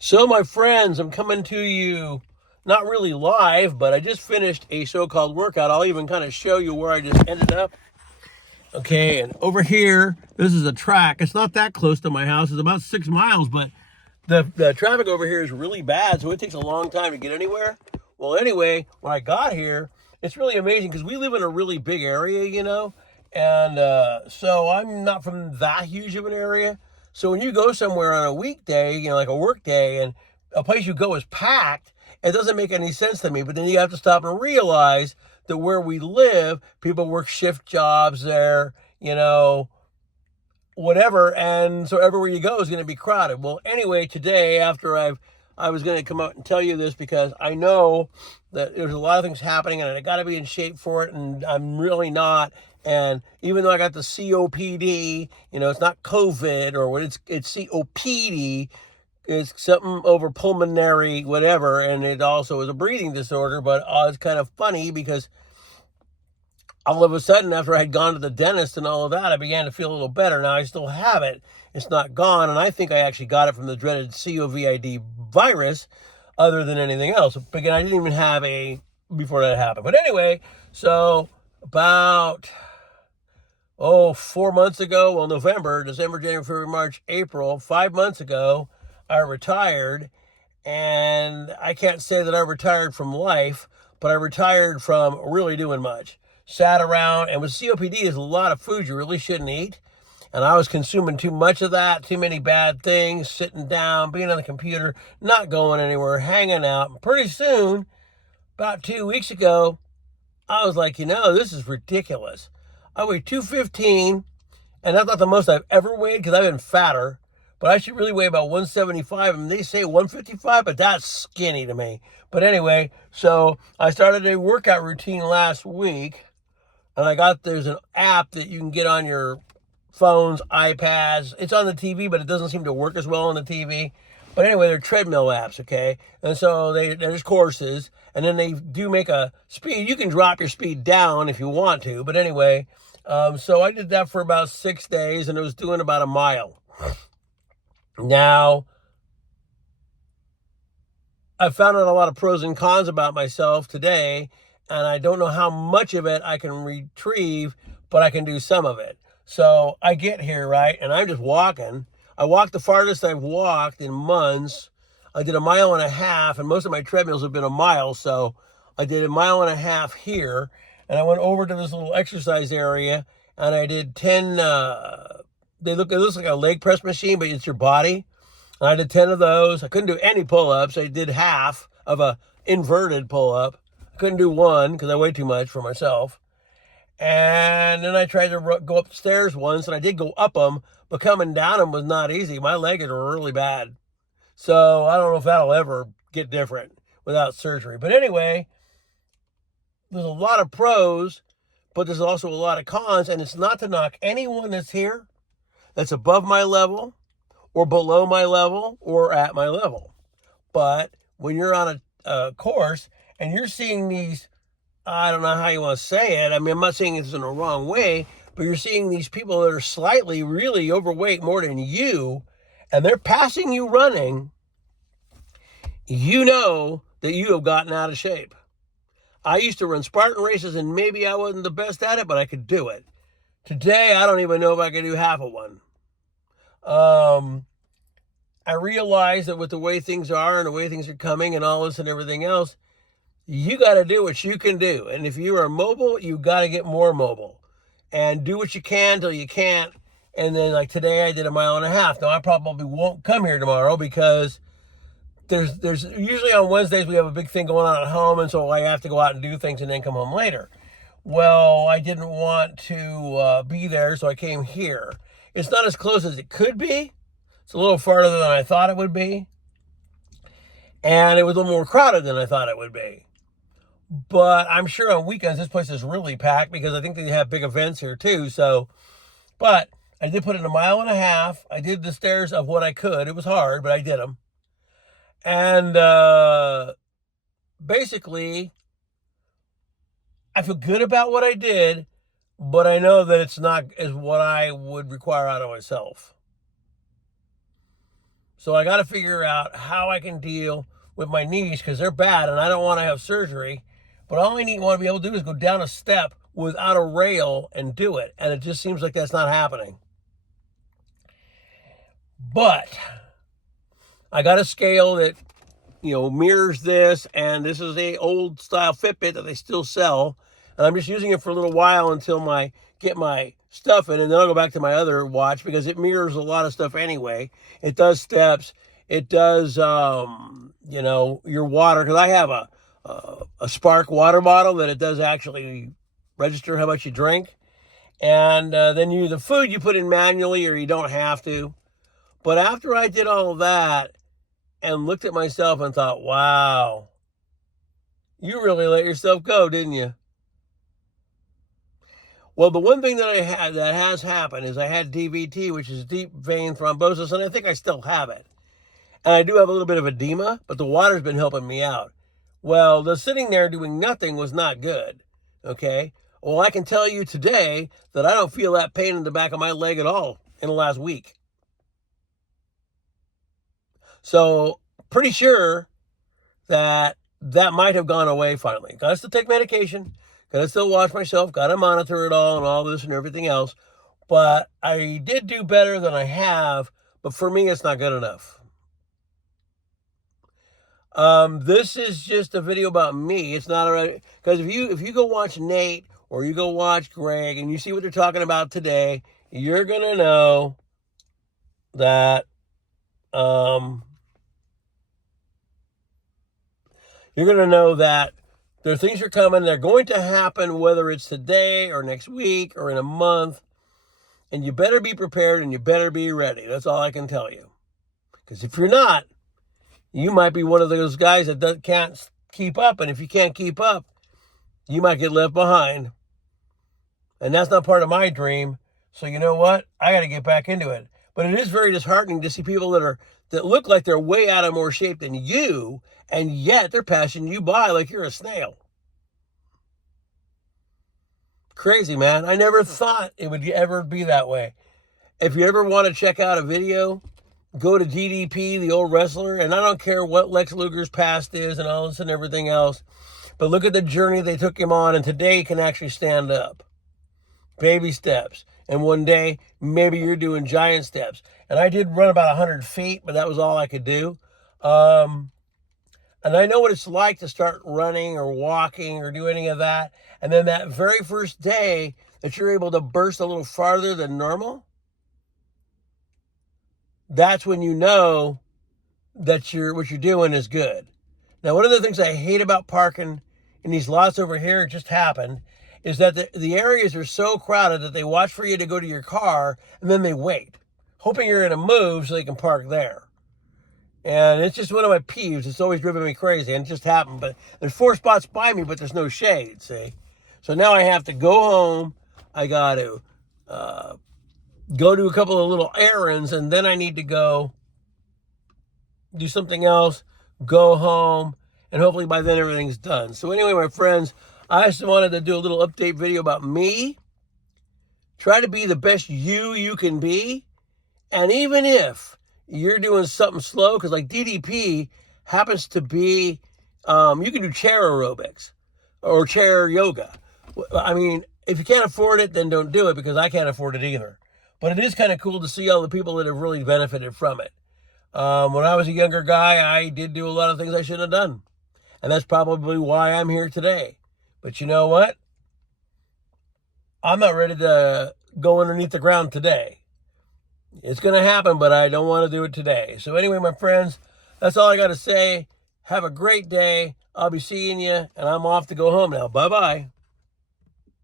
So, my friends, I'm coming to you not really live, but I just finished a so called workout. I'll even kind of show you where I just ended up. Okay, and over here, this is a track. It's not that close to my house, it's about 6 miles, but the traffic over here is really bad, so it takes a long time to get anywhere. Well, anyway, when I got here, it's really amazing because we live in a really big area, and so I'm not from that huge of an area. So when you go somewhere on a weekday, like a work day, and a place you go is packed, it doesn't make any sense to me. But then you have to stop and realize that where we live, people work shift jobs there, whatever, and so everywhere you go is going to be crowded. Well, anyway, today after I was going to come out and tell you this because I know that there's a lot of things happening and I got to be in shape for it, and I'm really not. And even though I got the COPD, it's not COVID or what, it's COPD. It's something over pulmonary whatever, and it also is a breathing disorder. But it's kind of funny because all of a sudden, after I had gone to the dentist and all of that, I began to feel a little better. Now I still have it. It's not gone, and I think I actually got it from the dreaded COVID virus other than anything else. But again, I didn't even have a before that happened. But anyway, so about 4 months ago, well, November, December, January, February, March, April, 5 months ago, I retired. And I can't say that I retired from life, but I retired from really doing much. Sat around, and with COPD, there's a lot of food you really shouldn't eat. And I was consuming too much of that, too many bad things, sitting down, being on the computer, not going anywhere, hanging out. And pretty soon, about 2 weeks ago, I was like, this is ridiculous. I weighed 215, and that's not the most I've ever weighed because I've been fatter. But I should really weigh about 175, and they say 155, but that's skinny to me. But anyway, so I started a workout routine last week, and there's an app that you can get on your phones, iPads. It's on the TV, but it doesn't seem to work as well on the TV. But anyway, they're treadmill apps, okay? And so there's courses, and then they do make a speed. You can drop your speed down if you want to, but anyway, so I did that for about 6 days, and it was doing about a mile. Now, I found out a lot of pros and cons about myself today, and I don't know how much of it I can retrieve, but I can do some of it. So I get here, right, and I'm just walking. I walked the farthest I've walked in months. I did a mile and a half, and most of my treadmills have been a mile, so I did a mile and a half here, and I went over to this little exercise area, and I did 10, it looks like a leg press machine, but it's your body. And I did 10 of those. I couldn't do any pull-ups. I did half of a inverted pull-up. I couldn't do one because I weighed too much for myself. And then I tried to go up the stairs once, and I did go up them, but coming down them was not easy. My legs were really bad. So I don't know if that'll ever get different without surgery. But anyway, there's a lot of pros, but there's also a lot of cons, and it's not to knock anyone that's here that's above my level or below my level or at my level. But when you're on a course and you're seeing these, I don't know how you want to say it. I mean, I'm not saying this in a wrong way, but you're seeing these people that are slightly really overweight more than you, and they're passing you running, you know that you have gotten out of shape. I used to run Spartan races, and maybe I wasn't the best at it, but I could do it. Today, I don't even know if I could do half of one. I realize that with the way things are and the way things are coming and all this and everything else, you got to do what you can do. And if you are mobile, you got to get more mobile and do what you can till you can't. And then like today I did a mile and a half. Now I probably won't come here tomorrow because there's usually on Wednesdays we have a big thing going on at home. And so I have to go out and do things and then come home later. Well, I didn't want to be there, so I came here. It's not as close as it could be. It's a little farther than I thought it would be. And it was a little more crowded than I thought it would be. But I'm sure on weekends this place is really packed because I think they have big events here too. So, but I did put in a mile and a half. I did the stairs of what I could. It was hard, but I did them. And basically, I feel good about what I did, but I know that it's not as what I would require out of myself. So I got to figure out how I can deal with my knees because they're bad and I don't want to have surgery. But all I want to be able to do is go down a step without a rail and do it. And it just seems like that's not happening. But I got a scale that, mirrors this. And this is a old style Fitbit that they still sell. And I'm just using it for a little while until I get my stuff in, and then I'll go back to my other watch because it mirrors a lot of stuff anyway. It does steps. It does, your water, because I have a Spark water bottle that it does actually register how much you drink. And then the food you put in manually or you don't have to. But after I did all of that and looked at myself and thought, wow, you really let yourself go, didn't you? Well, the one thing that I had that has happened is I had DVT, which is deep vein thrombosis, and I think I still have it. And I do have a little bit of edema, but the water's been helping me out. Well, the sitting there doing nothing was not good, okay? Well, I can tell you today that I don't feel that pain in the back of my leg at all in the last week. So, pretty sure that might have gone away finally. Got to still take medication. Got to still watch myself, got to monitor it all and all this and everything else. But I did do better than I have, but for me, it's not good enough. This is just a video about me. It's not already, because if you go watch Nate or you go watch Greg and you see what they're talking about today, you're going to know that, there are things are coming. They're going to happen, whether it's today or next week or in a month. And you better be prepared and you better be ready. That's all I can tell you. Because if you're not, you might be one of those guys that can't keep up. And if you can't keep up, you might get left behind. And that's not part of my dream. So you know what? I got to get back into it. But it is very disheartening to see people that look like they're way out of more shape than you, and yet they're passing you by like you're a snail. Crazy, man. I never thought it would ever be that way. If you ever want to check out a video, go to DDP, the old wrestler, and I don't care what Lex Luger's past is and all this and everything else, but look at the journey they took him on, and today he can actually stand up. Baby steps. And one day, maybe you're doing giant steps. And I did run about 100 feet, but that was all I could do. And I know what it's like to start running or walking or do any of that. And then that very first day that you're able to burst a little farther than normal, that's when you know that what you're doing is good. Now, one of the things I hate about parking in these lots over here, it just happened, is that the areas are so crowded that they watch for you to go to your car and then they wait, hoping you're going to move so they can park there. And it's just one of my peeves. It's always driven me crazy, and it just happened. But there's 4 spots by me, but there's no shade, see? So now I have to go home. I got to go do a couple of little errands, and then I need to go do something else, go home, and hopefully by then everything's done. So anyway, my friends, I just wanted to do a little update video about me. Try to be the best you can be. And even if you're doing something slow, because like DDP happens to be, you can do chair aerobics or chair yoga. I mean, if you can't afford it, then don't do it, because I can't afford it either. But it is kind of cool to see all the people that have really benefited from it. When I was a younger guy, I did do a lot of things I shouldn't have done. And that's probably why I'm here today. But you know what? I'm not ready to go underneath the ground today. It's going to happen, but I don't want to do it today. So anyway, my friends, that's all I got to say. Have a great day. I'll be seeing you, and I'm off to go home now. Bye-bye.